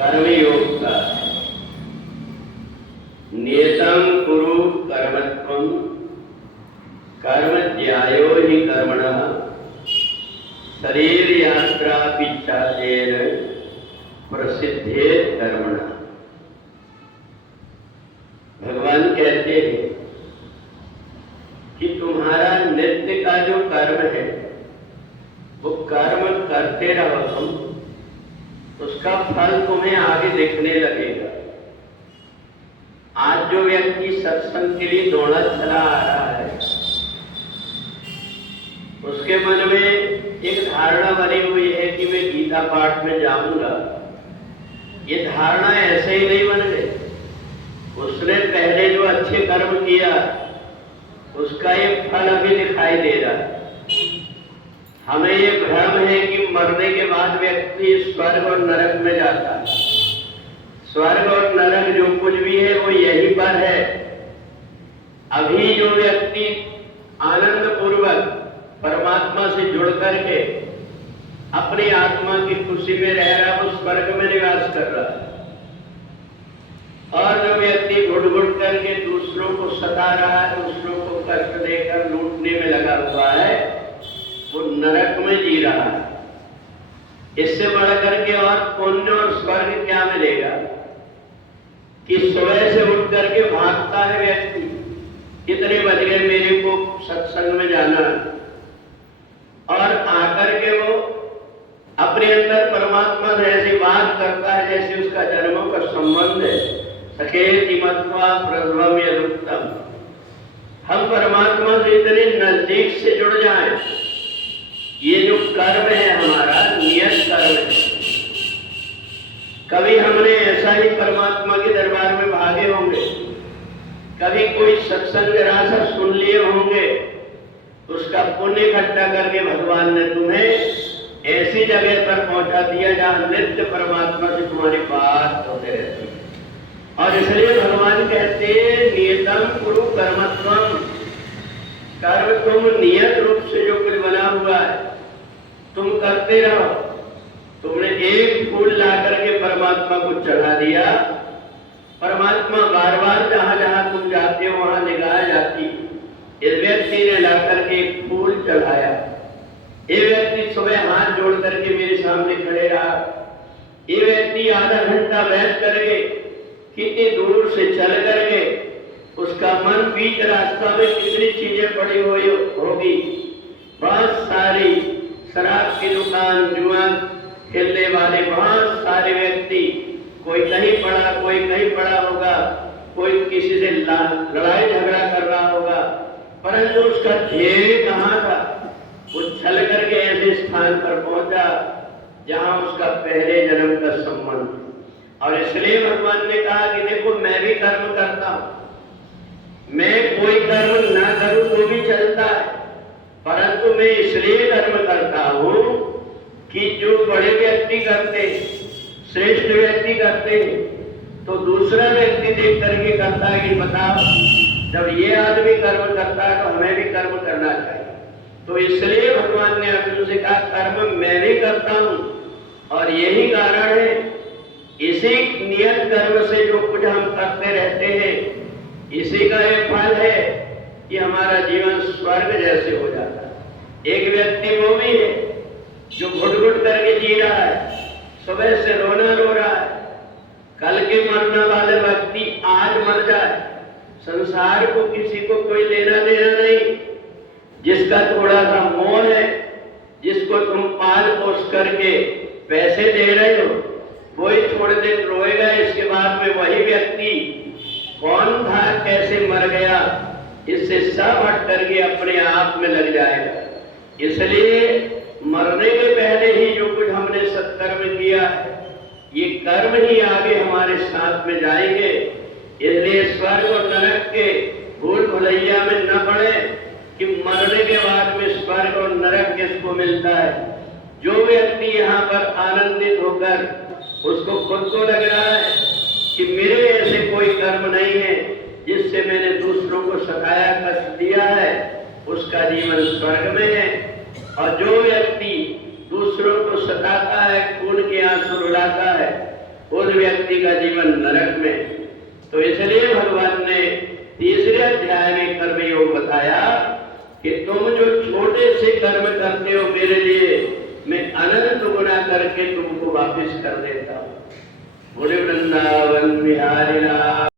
कर्मयोग का नियतं कुरु कर्मत्वं कर्म ज्यायो हि कर्मणः शरीर यात्रा पिच्छादेन प्रसिद्धेत कर्मणः। भगवान कहते हैं कि तुम्हारा नित्य का जो कर्म है वो कर्म करते रहो तुम, उसका फल तुम्हें आगे दिखने लगेगा। आज जो व्यक्ति सत्संग के लिए दौड़ा चला आ रहा है उसके मन में एक धारणा बनी हुई है कि मैं गीता पाठ में जाऊंगा। ये धारणा ऐसे ही नहीं बन गई। उसने पहले जो अच्छे कर्म किया उसका ये फल अभी दिखाई दे रहा है। हमें ये भ्रम है कि मरने के बाद व्यक्ति स्वर्ग और नरक में जाता है। स्वर्ग और नरक जो कुछ भी है वो यहीं पर है। अभी जो व्यक्ति आनंद पूर्वक परमात्मा से जुड़ करके अपनी आत्मा की खुशी में रह रहा है वो स्वर्ग में निवास कर रहा है, और जो व्यक्ति घुट घुट करके दूसरों को सता रहा है, दूसरों को कष्ट देकर लूटने में लगा हुआ है, वो नरक में जी रहा है। इससे बढ़ करके और पुण्य और स्वर्ग क्या मिलेगा कि सुबह से उठ करके भागता है व्यक्ति, कितने बज गए मेरे को सत्संग में जाना, और आकर के वो अपने अंदर परमात्मा से ऐसी बात करता है जैसे उसका जन्मों का संबंध है। सखेति मत्वा प्रध्वम यदुक्तम। हम परमात्मा से इतने नजदीक से जुड़ जाएं, ये जो कर्म है हमारा नियत कर्म है। कभी हमने ऐसा ही परमात्मा के दरबार में भागे होंगे, कभी कोई सत्संग जरा सा सुन लिए होंगे, उसका पुण्य इकट्ठा करके भगवान ने तुम्हें ऐसी जगह पर पहुंचा दिया जहां नित्य परमात्मा से तुम्हारी बात होते रहती है। और इसलिए भगवान कहते हैं नियतम कुरु कर्मत्वम। कर्म तुम नियत रूप से जो कुछ बना हुआ है तुम करते रहो। तुमने एक फूल ला करके परमात्मा को चढ़ा दिया, परमात्मा बार बार जहां जहां तुम जाते हो वहां निगाह जाती। इस व्यक्ति ने ला करके एक फूल चढ़ाया, ये व्यक्ति सुबह हाथ जोड़ करके मेरे सामने खड़े रहा, ये व्यक्ति आधा घंटा बैठ करके कितनी दूर से चल करके उसका मन बीच रास्ता में कितनी चीजें पड़ी हुई होगी, बहुत सारी शराब की दुकान, जुआ खेलने वाले बहुत सारे व्यक्ति, कोई कहीं पड़ा कोई कहीं पड़ा होगा, कोई किसी से लड़ाई झगड़ा कर रहा होगा, परंतु उसका ध्येय कहाँ था? वो चल करके ऐसे स्थान पर पहुंचा जहां उसका पहले जन्म का संबंध। और इसलिए भगवान ने कहा कि देखो मैं भी कर्म करता हूं, मैं कोई कर्म ना करूं वो भी चलता है, परंतु मैं इसलिए कर्म करता हूं कि जो बड़े व्यक्ति करते, श्रेष्ठ व्यक्ति करते हैं तो दूसरा व्यक्ति देख करके करता है कि बताओ जब ये आदमी कर्म करता है तो हमें भी कर्म करना चाहिए। तो इसलिए भगवान ने अर्जुन से कहा कर्म मैं भी करता हूं, और यही कारण है इसी नियत कर्म से जो कुछ हम करते रहते हैं इसी का ये फल है कि हमारा जीवन स्वर्ग जैसे हो जाता है। एक व्यक्ति वो भी है जो घुट घुट करके जी रहा है, सुबह से रोना रो रहा है, कल के मरने वाले व्यक्ति आज मर जाए, संसार को किसी को कोई लेना देना नहीं। जिसका थोड़ा सा मोह है, जिसको तुम पाल पोस करके पैसे दे रहे हो, वही थोड़े दिन रोएगा, इसके बाद में वही व्यक्ति कौन था कैसे मर गया इससे सब हट करके अपने आप में लग जाएगा। इसलिए मरने के पहले ही जो कुछ हमने सत्कर्म किया है ये कर्म ही आगे हमारे साथ में जाएंगे। इसलिए स्वर्ग और नरक के भूल भुलैया में न पड़े कि मरने के बाद में स्वर्ग और नरक किसको मिलता है। जो व्यक्ति यहाँ पर आनंदित होकर उसको खुद को लग रहा है कि मेरे ऐसे कोई कर्म नहीं है जिससे मैंने दूसरों को सताया कष्ट दिया है, उसका जीवन स्वर्ग में है। और जो व्यक्ति दूसरों को सताता है, खून के आंसू रुलाता है, उस उस व्यक्ति का जीवन नरक में। तो इसलिए भगवान ने तीसरे अध्याय में कर्मयोग बताया कि तुम जो छोटे से कर्म करते हो मेरे लिए, मैं अनंत गुना करके तुमको वापस कर देता हूँ। बोले वृंदावन बिहारी लाल।